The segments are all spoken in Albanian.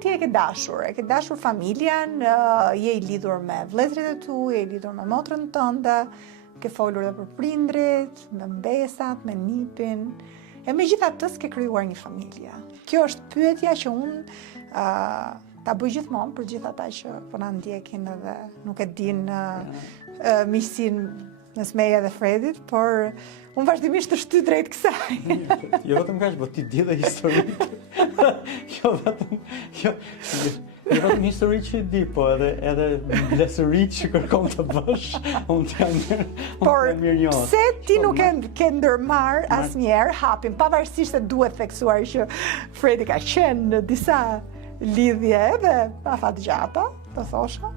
ti e ke dashur familjen, je i lidhur me vëllezërit e tu, je i lidhur me motrën tënde, ke folur edhe për prindrit, me mbesat, me nipin, e megjithatë s'ke krijuar një familje. Kjo është pyetja që unë ta bëj gjithmonë për gjithë ata që po na ndjekin edhe nuk e din miqësinë mes meje dhe Fredit, por unë vazhdimisht të shty drejt kësaj. Jo vetëm kaq, po ti di dhe historik. Jo vetëm historik që di, po edhe blesëri që kërkon të bësh, unë të jam mirë njohur. Pse ti nuk ke ndërmarr asnjëherë hapin, pavarësisht se duhet theksuar që Fredi ka qenë në disa lidhje edhe afatgjata, të thosha,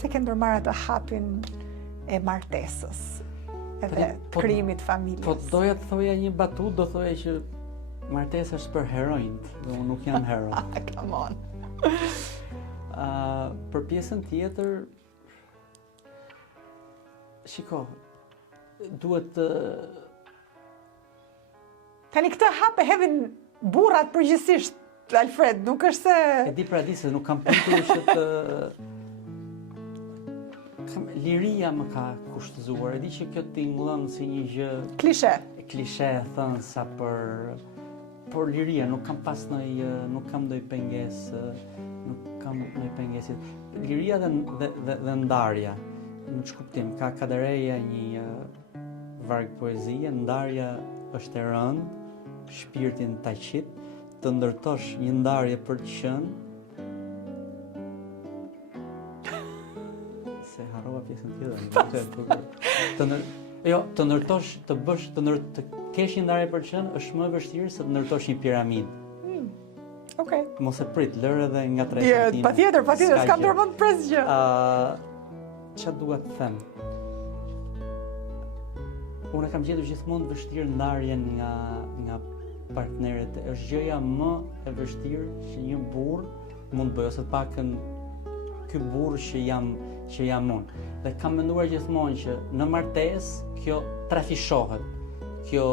se ke ndërmarrë atë hapin e martesës edhe krijimit familjes. Po doja të thoja një batut, do thoja që martesa është për heronjt, dhe unë nuk jam hero. Come on. Për pjesën tjetër, shiko, duhet të... Tani këtë hap e hedhin burrat përgjithsisht, Alfred, nuk është se... E di pra di se nuk kam pritur që të... Liria më ka kushtëzuar, e di që kjo tingëllon si një gjë... Klishe thënë sa për liria, nuk kam pas nuk kam ndonjë pengesë, nuk kam ndonjë pengesë. Liria dhe ndarja, në ç'kuptim, ka Kadereja një varg poezie, ndarja është e rëndë, shpirtin ta qit, të ndërtosh një ndarje për të qenë, se harrova pjesën tjetër. Të ndërtosh, të kesh një ndarje për të qenë është më e vështirë se të ndërtosh një piramidë. Okej. Mos e prit, lër edhe nga tresa time. Patjetër, s'kam dorë të pres gjë. Ç'a dua të them? Unë kam gjetur gjithmonë vështirë ndarjen nga partnerët. Është gjëja më e vështirë që një burr mund të bëjë, ose të paktën ky burr që jam unë. Dhe kam menduar gjithmonë që në martesë kjo trafishohet. Kjo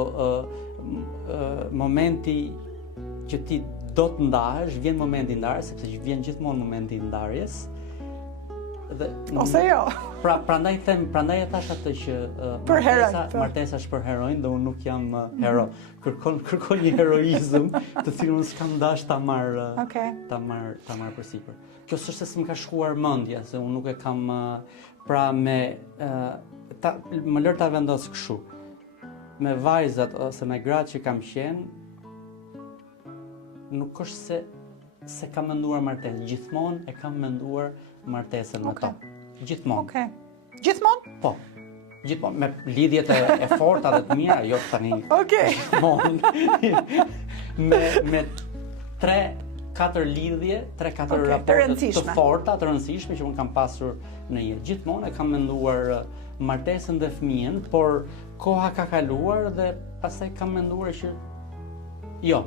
momenti që ti do të ndahesh, vjen momenti i ndarjes, sepse vjen gjithmonë momenti i ndarjes. Ose jo. Prandaj e thash atë që martesa është për heronjt dhe unë nuk jam hero. Kërkon një heroizëm të cilën unë s'kam dash ta marr përsipër. Kjo s'është se s'm ka shkuar mendja, se unë nuk e kam më lër ta vendos kështu. Me vajzat ose me gratë që kam qenë, nuk është se kam menduar martesën, gjithmonë e kam menduar martesën me to. Gjithmonë. Okej. Gjithmonë? Po. Gjithmonë me lidhjet e forta dhe të mira, jo tani. Okej. Gjithmonë. Me 3-4 lidhje, 3-4 raporte të forta, të rëndësishme që unë kam pasur në jetë. Gjithmonë e kam menduar martesën dhe fëmijën, por koha ka kaluar dhe pastaj kam menduar që jo,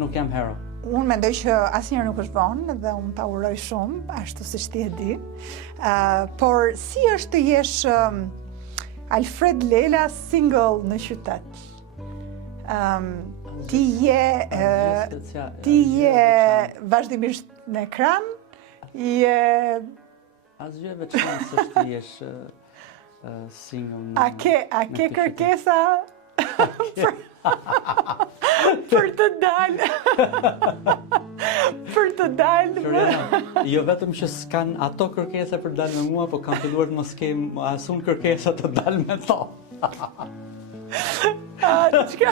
nuk jam hero. Unë mendoj që asnjëherë nuk është vonë dhe unë ta uroj shumë, ashtu siç ti e di. Por si është të jesh Alfred Lela single në qytet? Ti je vazhdimisht në ekran, asgjë veçantë s'është të jesh single. A ke kërkesa për të dalë? Për të dalë. Jo vetëm që s'kan ato kërkesa për të dalë me mua, po kam filluar të mos kem asun kërkesa të dalë me to. Çka?